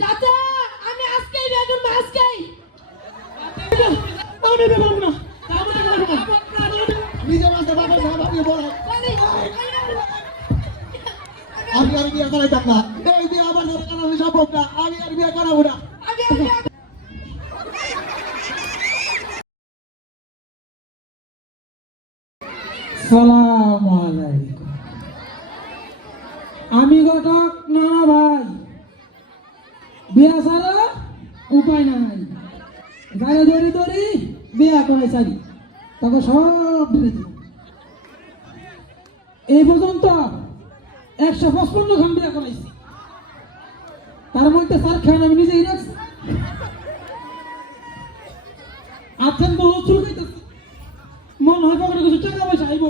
চাচা আমি আজকেই আমি না। নিজের মাঝে বাবার না ভাবিয়ে বলে। আমি আর বিয়ে করাইতাম না। এই বিয়ে আমার সাথে করানো সম্ভব না? আমি আর বিয়ে করাবো না। সালাম আলাইকুম। আমি ঘটক নানা ভাই। বিয়া সারা উপায় নাই। গায়ে ধরি ধরি বিয়া করে চারি তখন সব এই পর্যন্ত একশো পঁচপন্ন খান বিয়া করাইছি। তার মধ্যে চার খান আমি নিজেই রাখছি। আছেন বহু চুল মন হয় পকেটে কিছু টাকা পয়সা আইব।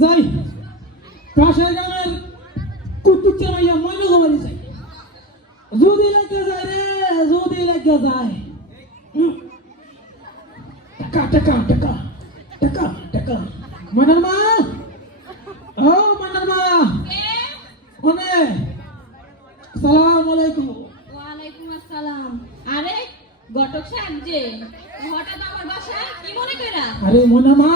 যাই, পাশের গ্রামের কুকুরচা মাইয়া ময়না গোবারি যাই যদি লাগে যায় রে যদি লাগে যায় হুম। টাকা টাকা টাকা টাকা টাকা ময়নার মা ও ময়নার মা ওনে সালাম আলাইকুম ওয়ালাইকুম আসসালাম। আরে ঘটক সাহেব যে হঠাৎ আমার বাসায় কি মনে কইরা? আরে ময়নার মা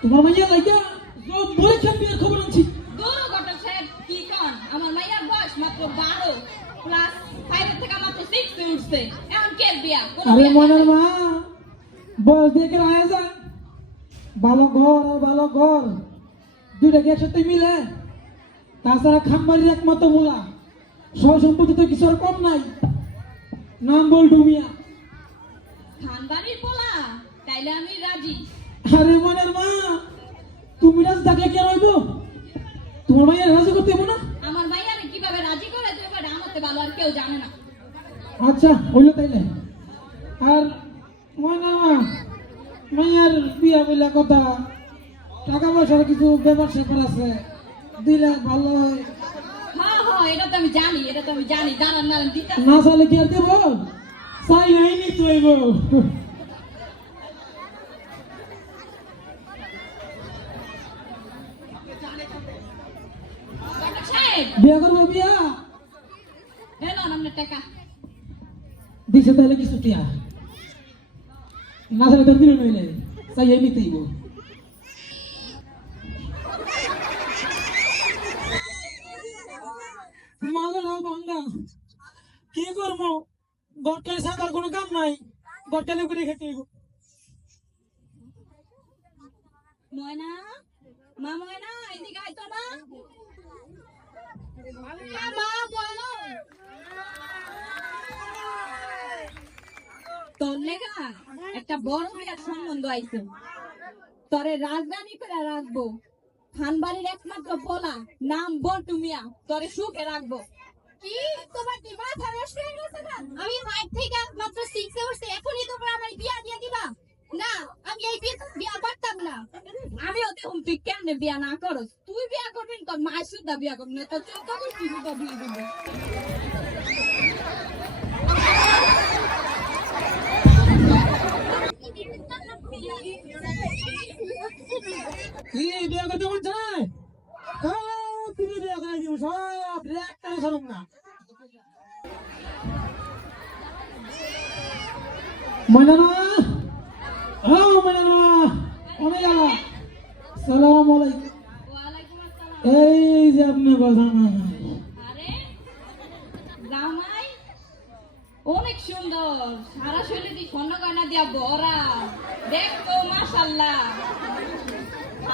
তোমার মাইয়া লাগিয়া সব মরে খেয়ে খবর আনছি। দৌড়ো ঘটক সাহেব কি কন? আমার মাইয়ার বয়স মাত্র বারো ক্লাস ফাইভের থেকে মাত্র সিক্সে উঠছে। এখন কে বিয়া? আরে বিয়া মা বস দেখে আয় যা? ভালো ঘর আর ভালো ঘর দুইটাকে একসাথে মিলে। তাছাড়া খানবাড়ির একমাত্র মোলা সব সম্পত্তি তো কিছু আর কম নাই। নাম বল ডুমিয়া। খানবাড়ির পোলা তাইলে আমি রাজি। আরে মনের মা তুমি রাজ ডাকলে কে রইব? তোমার মাইয়া রাজি করতে হব না? আমার মাইয়ারে কীভাবে রাজি করে দেবে এটা আমার তো ভালো আর কেউ জানে না। আচ্ছা হইল তাইলে। আর ময়নার মা মাইয়ার বিয়া বইলা কথা টাকা পয়সার কিছু ব্যাপার স্যাপার আছে। দিলে ভালো হয়। হ্যাঁ হ্যাঁ এটা তো আমি জানি এটা তো আমি জানি দাঁড়ান দাঁড়ান দিতে না চাইলে কি আর দেব? চাইলেই নিতে হইব। ঘটক সাহেব! বিয়া করব বিয়া? এলো আপনার টাকা। দিছে তাহলে কিছু টিয়া না চাইলে তো দিলে নইলে। চাইলেই নিতে হইব মাগলাও ভাঙ্গা কি করব গটকালে সাকার কোনো কাম নাই। গটকালে করে খেতে ময়না? বলো। তোর একটা বড় বিরাট সম্বন্ধ আইছে। তরে রাজধানী করে রাখব। খানবাড়ির একমাত্র পোলা, নাম বল্টু মিয়া, তরে সুখে রাখব। কি? তোমার কি মাথা আমি ফাইভ থেকে মাত্র সিক্সে উঠছি, এখনই তোমরা আমার বিয়া দিয়ে দিবা। না, আমি বিয়া করতাম না। আমিও দেখুন তুই কেন বিয়া না করস? তুই বিয়া করবি তোর মা সুদ্ধা বিয়া করবি তোর চোখ তুই সুদ্ধা বিয়ে দিবি ময়নানা ময়নানা অনেক আলা সালাম আলাইকুম। এই যে আপনি বাজানা আরে অনেক সুন্দর। সারা শরীরে দিয়ে স্বর্ণ গয়না দিয়া ভরা। দেখো মাশাল্লাহ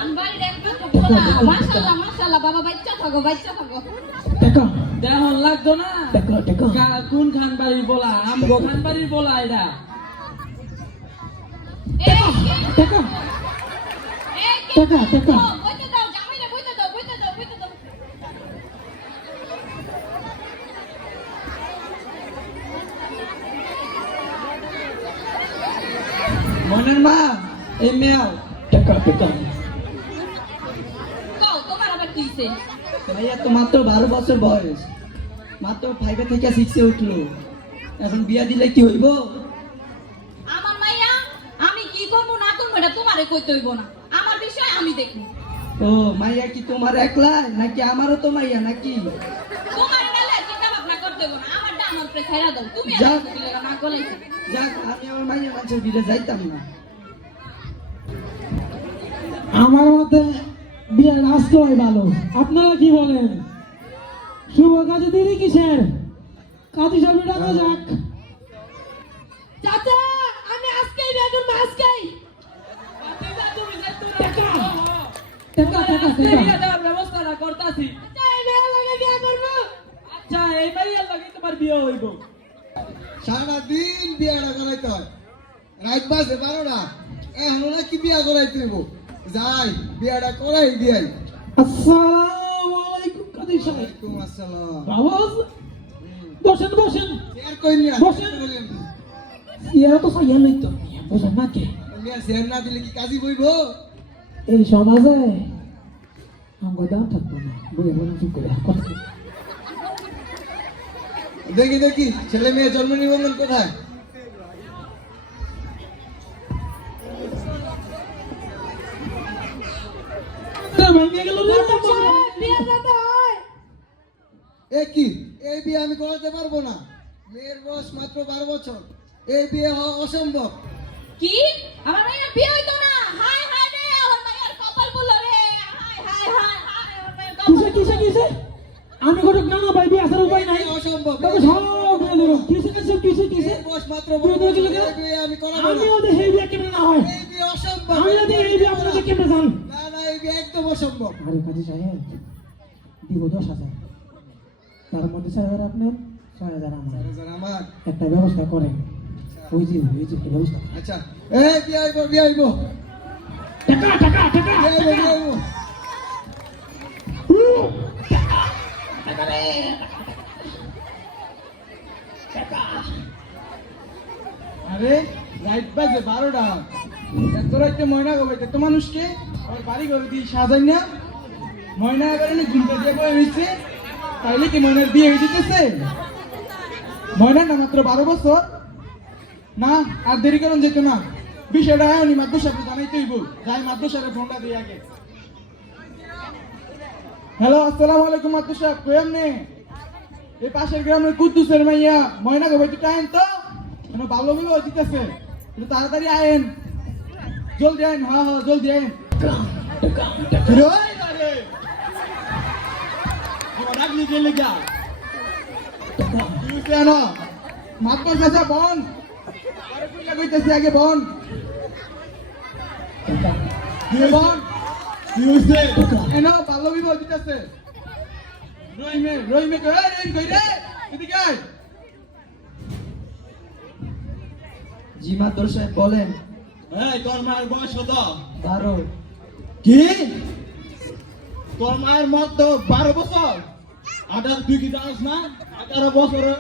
আনবাড়ির একমাত্র পোলা মাশাল্লাহ মাশাল্লাহ বাবা বাচ্চা থাকো বাচ্চা থাকো। দেহন লাগতো না? কোন খান বাড়ির বলা? আমগো খান বাড়ির বলা এটা এই কে- টাকা এই কে- টাকা টাকা ও, বইতে দাও জামাইরে বইতে দাও বইতে দাও বইতে দাও মনের মা এই মেয়াও টাকা টাকা ভাইয়া তো মাত্র বারো বছর বয়স। মাত্র ফাইভে থেকে সিক্সে উঠল। এখন বিয়া দিলে কি হইব আমার মাইয়া আমি কি করব না তোমারে কইতে হইব না। আমার বিষয় আমি দেখব। ও মাইয়া কি তোমার একলা নাকি আমারও তো মাইয়া নাকি? তোমার বেলায় চিন্তা ভাবনা করতে হইব না। আমার আমার উপরে ছাইরা দাও। তুমি যা। না গলাইছো যাক আমি আমার মাইয়া মানুষের বিলে যাইতাম না। আমার মতে বিয়ের হয় ভালো। আপনারা কি বলেন? শুভ কাজে দেরি কিসের? কাজী সাহেব ডাকা যাক চাচা আমি আজকেই বিয়ে করব আজকেই টাকা টাকা টাকা টাকা দেওয়ার ব্যবস্থাটা করতাছি চাচা এই বিয়ে লাগে বিয়ে করব আচ্ছা এই মাইয়ার লাগে তোমার বিয়ে হইব সারাদিন বিয়াটা করাইতে হয় রাত বাজে বারোটা এখন নাকি বিয়া করাইতে হইব যাই বিয়াটা করাই দিয়াই আসসালামু আলাইকুম কাজী সাহেব আসসালাম বাবা বসেন বসেন শেয়ার কই নিয়া বসেন। এরা তো সাইয়া লই তো না কে নিয়া না দিলে কি কাজী বইব এই সমাজে? আমার দাম থাকব না। চুপ করে দেখি দেখি ছেলে মেয়ে জন্ম নিবন্ধন কোথায়? তা ভেঙে গেল রে বিয়ে যাতে হয় এ কি? এই বিয়ে আমি করাতে পারব না। মেয়ের বয়স মাত্র বারো বছর। এই বিয়ে হওয়া অসম্ভব। কি? আমার মাইয়া বিয়ে হইতো না। হায় কিসে কিসে আমি কোনো না ভাই বিয়ে আসার উপায় নাই। অসম্ভব। তবে সব করে ধরো। কিসে কিসে কিসে কিসে বয়স মাত্র? এই বিয়ে আমি করাবো আমি ওদের সেই বিয়ে কেমন না হয়। এই বিয়ে অসম্ভব। আমি যদি এই বিয়ে আপনাদের কেমন জান না না এই বিয়ে একদম অসম্ভব। আরে কাজী সাহেব দিব দশ হাজার। তার মধ্যে হাজার আপনার ছয় হাজার আমার। স্যার, আমার। একটা ব্যবস্থা করেন। ওই যে ওই যে ব্যবস্থা। আচ্ছা। এই বিয়ে আইব বিয়ে আইব টাকা টাকা টাকা। বিয়ে আইব বিয়ে আইব আরে রাইট বাজে বারোটা। ময়না গবাইতে তো মানুষকে আবার বাড়ি সাজাই না? ময়না এবার দিয়ে তাইলে কি ময়নার বিয়ে হয়ে না মাত্র বারো বছর? না, আর দেরি করুন যেত না। বিষয়টা এখনই মাদ্রাসাকে জানাইতে হইব যাই মাদ্রাসারে ফোনটা দিয়ে আগে। হ্যালো, আসসালামু আলাইকুম মাদ্রাসা কই নে এই পাশের গ্রামের কুদ্দুসের মাইয়া। ময়না গবাইতে টাইম তো। মানে ভালো ভালো দিতেছে। একটু তাড়াতাড়ি আয়েন। জলদি আয়েন হ্যাঁ হ্যাঁ জলদি আয়েন। রাখলি গেলে গা কেন মাত্র কাছে বন। কইতেছি আগে, বন। বন। কি হইছে? এন ভালো বিবাহ দিতেছে রহিমে রহিমে কই রে রহিম কই রে? এদিকে আয়। জি মাত্র সাহেব বলেন। এই তোর মায়ের বয়স কত? বারো। কি? তোর মায়ের মত তো বারো বছর? আঠারো তুই কি জানিস না? আঠারো বছরে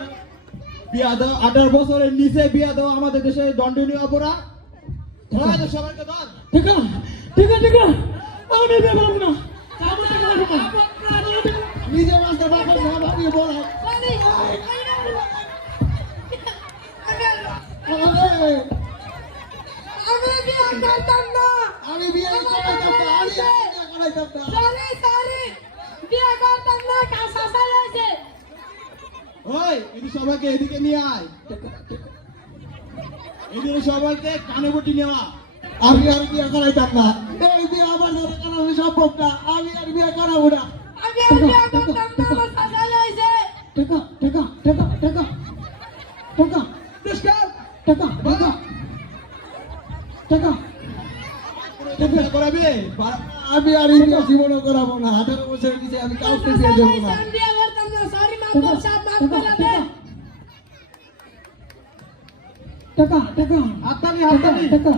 বিয়া দাও আঠারো বছরের নিচে বিয়া দাও আমাদের দেশে দণ্ডনীয় অপরাধ। ধরা সবাইকে ধর। টাকা টাকা আমি বিয়ে করব না আমি লাগবে না। নিজে বলা। আমি বিয়ে বিয়ে সবাইকে এদিকে নিয়ে আয়। এদিকে সবাইকে কানে বটি নেওয়া আমি আর বিয়ে করাইতাম না এই বিয়ে আমার দ্বারা করানো সম্ভব না আমি আর বিয়ে করাবো না আমি আর বিয়ে করতাম না আমার চাচা লাইছে টাকা টাকা টাকা টাকা টাকা পুরস্কার টাকা টাকা টাকা বিয়ে করাবে বা- আমি আর এই বিয়ে জীবনও করাবো না আঠারো বছরের নিচে আমি কাউকে বিয়ে দেবো না টাকা টাকা হাততালি হাততালি টাকা